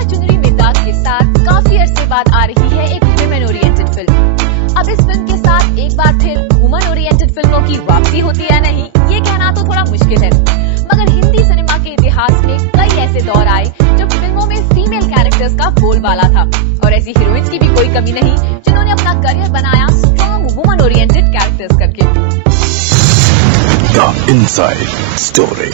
लागा चुनरी में दाग के साथ काफी अरसे बाद आ रही है एक वुमेन ओरिएंटेड फिल्म। अब इस फिल्म के साथ एक बार फिर वुमेन ओरिएंटेड फिल्मों की वापसी होती है नहीं, ये कहना तो थोड़ा मुश्किल है। मगर हिंदी सिनेमा के इतिहास में कई ऐसे दौर आए जब फिल्मों में फीमेल कैरेक्टर्स का बोलबाला था, और ऐसी हीरोइंस की भी कोई कमी नहीं जिन्होंने अपना करियर बनाया स्ट्रॉन्ग वुमेन ओरिएंटेड कैरेक्टर्स करके। The Inside Story।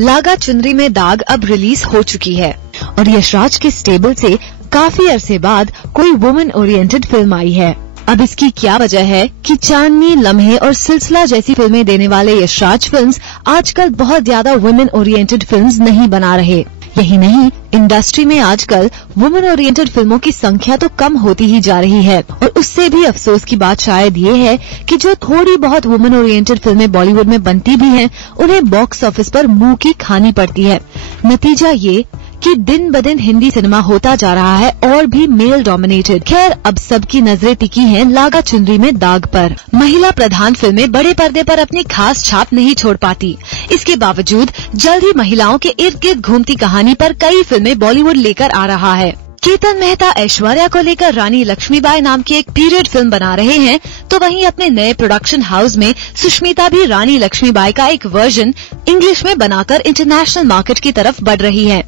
लागा चुनरी में दाग अब रिलीज हो चुकी है और यशराज के स्टेबल से काफी अरसे बाद कोई वुमेन ओरिएंटेड फिल्म आई है। अब इसकी क्या वजह है कि चांदनी, लम्हे और सिलसिला जैसी फिल्में देने वाले यशराज फिल्म्स आजकल बहुत ज्यादा वुमेन ओरिएंटेड फिल्म्स नहीं बना रहे। यही नहीं, इंडस्ट्री में आजकल वुमेन ओरिएंटेड फिल्मों की संख्या तो कम होती ही जा रही है। और उससे भी अफसोस की बात शायद ये है कि जो थोड़ी बहुत वुमेन ओरिएंटेड फिल्में बॉलीवुड में बनती भी हैं, उन्हें बॉक्स ऑफिस पर मुंह की खानी पड़ती है। नतीजा ये कि दिन ब दिन हिंदी सिनेमा होता जा रहा है और भी मेल डोमिनेटेड। खैर, अब सबकी नजरें टिकी हैं लागा चुनरी में दाग पर। महिला प्रधान फिल्में बड़े पर्दे पर अपनी खास छाप नहीं छोड़ पाती। इसके बावजूद जल्द ही महिलाओं के इर्द गिर्द घूमती कहानी पर कई फिल्में बॉलीवुड लेकर आ रहा है। केतन मेहता ऐश्वर्या को लेकर रानी लक्ष्मीबाई नाम की एक पीरियड फिल्म बना रहे हैं, तो वहीं अपने नए प्रोडक्शन हाउस में सुष्मिता भी रानी लक्ष्मीबाई का एक वर्जन इंग्लिश में बनाकर इंटरनेशनल मार्केट की तरफ बढ़ रही है।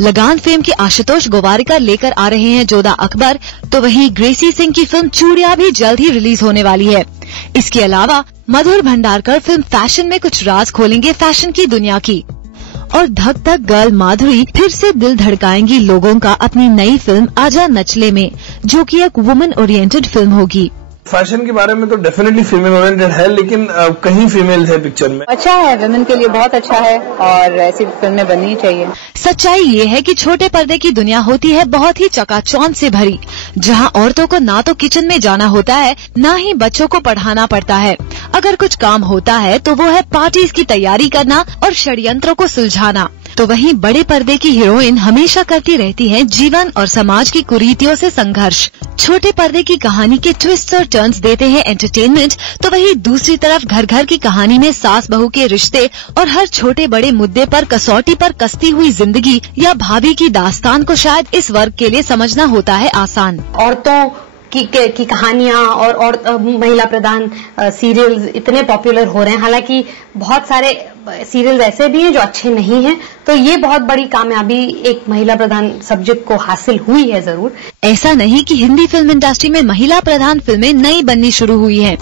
लगान फेम के आशुतोष गोवारिकर लेकर आ रहे हैं जोधा अकबर, तो वहीं ग्रेसी सिंह की फिल्म चूड़िया भी जल्द ही रिलीज होने वाली है। इसके अलावा मधुर भंडारकर फिल्म फैशन में कुछ राज खोलेंगे फैशन की दुनिया की। और धक धक गर्ल माधुरी फिर से दिल धड़काएंगी लोगों का अपनी नई फिल्म आजा नचले में, जो कि एक वुमेन ओरिएंटेड फिल्म होगी। फैशन के बारे में तो डेफिनेटली फीमेल ओरिएंटेड है, लेकिन कहीं फीमेल है पिक्चर में। अच्छा है, वुमेन के लिए बहुत अच्छा है और ऐसी फिल्में बननी चाहिए। सच्चाई ये है कि छोटे पर्दे की दुनिया होती है बहुत ही चकाचौंध से भरी, जहां औरतों को ना तो किचन में जाना होता है, ना ही बच्चों को पढ़ाना पड़ता है। अगर कुछ काम होता है तो वो है पार्टीज की तैयारी करना और षड्यंत्रों को सुलझाना। तो वहीं बड़े पर्दे की हीरोइन हमेशा करती रहती है जीवन और समाज की कुरीतियों से संघर्ष। छोटे पर्दे की कहानी के ट्विस्ट और टर्न्स देते हैं एंटरटेनमेंट, तो वहीं दूसरी तरफ घर घर की कहानी में सास बहू के रिश्ते और हर छोटे बड़े मुद्दे पर कसौटी पर कसती हुई जिंदगी या भाभी की दास्तान को शायद इस वर्ग के लिए समझना होता है आसान। औरतों की कहानियां और महिला प्रधान सीरियल्स इतने पॉपुलर हो रहे हैं, हालांकि बहुत सारे सीरियल्स ऐसे भी हैं जो अच्छे नहीं हैं, तो ये बहुत बड़ी कामयाबी एक महिला प्रधान सब्जेक्ट को हासिल हुई है। जरूर ऐसा नहीं कि हिंदी फिल्म इंडस्ट्री में महिला प्रधान फिल्में नई बननी शुरू हुई हैं।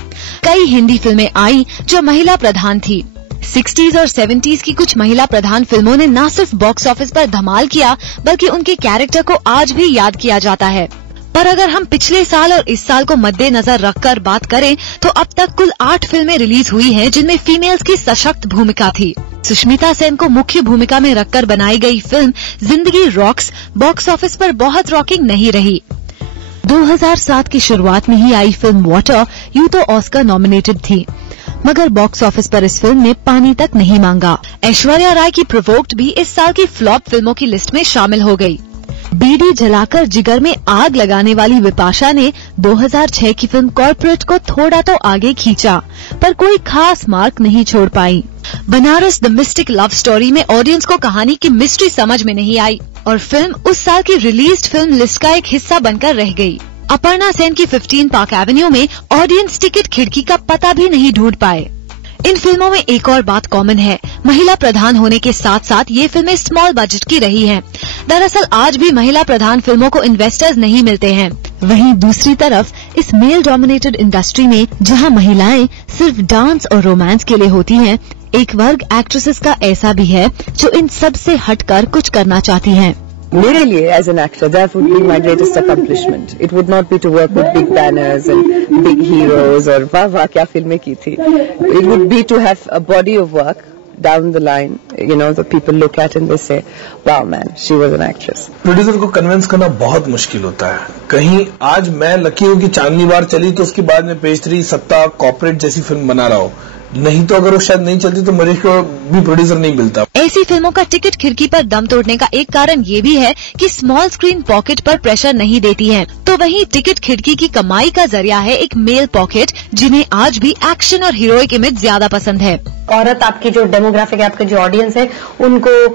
कई हिंदी फिल्में आई जो महिला प्रधान थी। 60s और 70s की कुछ महिला प्रधान फिल्मों ने न सिर्फ बॉक्स ऑफिस पर धमाल किया, बल्कि उनके कैरेक्टर को आज भी याद किया जाता है। पर अगर हम पिछले साल और इस साल को मद्देनजर रखकर बात करें, तो अब तक कुल 8 फिल्में रिलीज हुई हैं, जिनमें फीमेल्स की सशक्त भूमिका थी। सुष्मिता सेन को मुख्य भूमिका में रखकर बनाई गई फिल्म जिंदगी रॉक्स बॉक्स ऑफिस पर बहुत रॉकिंग नहीं रही। 2007 की शुरुआत में ही आई फिल्म वाटर यूं तो ऑस्कर नॉमिनेटेड थी, मगर बॉक्स ऑफिस पर इस फिल्म ने पानी तक नहीं मांगा। ऐश्वर्या राय की प्रोवोक्ड भी इस साल की फ्लॉप फिल्मों की लिस्ट में शामिल हो गई। बीड़ी जलाकर जिगर में आग लगाने वाली विपाशा ने 2006 की फिल्म कॉर्पोरेट को थोड़ा तो आगे खींचा, पर कोई खास मार्क नहीं छोड़ पाई। Banaras the mystic love story में ऑडियंस को कहानी की मिस्ट्री समझ में नहीं आई और फिल्म उस साल की रिलीज्ड फिल्म लिस्ट का एक हिस्सा बनकर रह गई। अपर्णा सेन की 15 पार्क एवेन्यू में ऑडियंस टिकट खिड़की का पता भी नहीं ढूंढ पाए। इन फिल्मों में एक और बात कॉमन है, महिला प्रधान होने के साथ साथ ये फिल्में स्मॉल बजट की रही हैं। दरअसल आज भी महिला प्रधान फिल्मों को इन्वेस्टर्स नहीं मिलते हैं। वहीं दूसरी तरफ इस मेल डोमिनेटेड इंडस्ट्री में जहां महिलाएं सिर्फ डांस और रोमांस के लिए होती हैं, एक वर्ग एक्ट्रेसेस का ऐसा भी है जो इन सब से हटकर कुछ करना चाहती हैं। मेरे लिए as an actor that would be my greatest accomplishment. It would not be to work with big banners and big heroes और वाह वाह क्या फिल्में की थी। It would be to have a body of work down the line, you know, that people look at and they say, wow man, she was an actress. Producer को convince करना बहुत मुश्किल होता है। कहीं आज मैं लकी हूँ कि चांदनी बार चली तो उसके बाद में पेज 3 सत्ता कॉर्पोरेट जैसी फिल्म बना रहा हूँ, नहीं तो अगर वो शायद नहीं चलती तो मनीष को भी प्रोड्यूसर नहीं मिलता। ऐसी फिल्मों का टिकट खिड़की पर दम तोड़ने का एक कारण ये भी है कि स्मॉल स्क्रीन पॉकेट पर प्रेशर नहीं देती है, तो वहीं टिकट खिड़की की कमाई का जरिया है एक मेल पॉकेट, जिन्हें आज भी एक्शन और हीरोइक इमेज ज्यादा पसंद है। औरत आपकी जो डेमोग्राफिक है, आपके जो ऑडियंस है, उनको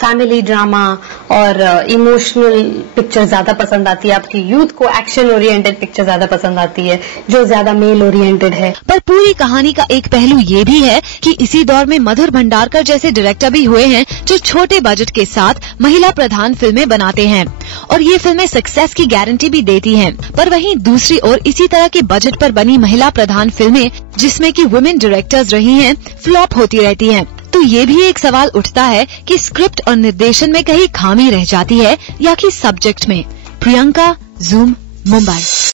फैमिली ड्रामा और इमोशनल पिक्चर ज्यादा पसंद आती है। आपकी यूथ को एक्शन ओरिएंटेड पिक्चर ज्यादा पसंद आती है, जो ज्यादा मेल ओरिएंटेड है। पर पूरी कहानी का एक पहलू ये भी है कि इसी दौर में मधुर भंडारकर जैसे डायरेक्टर भी हुए हैं जो छोटे बजट के साथ महिला प्रधान फिल्में बनाते हैं और ये फिल्में सक्सेस की गारंटी भी देती हैं। पर वहीं दूसरी ओर इसी तरह के बजट पर बनी महिला प्रधान फिल्में जिसमें कि वुमेन डायरेक्टर्स रही हैं, फ्लॉप होती रहती हैं। तो ये भी एक सवाल उठता है कि स्क्रिप्ट और निर्देशन में कहीं खामी रह जाती है या कि सब्जेक्ट में। प्रियंका, ज़ूम, मुंबई।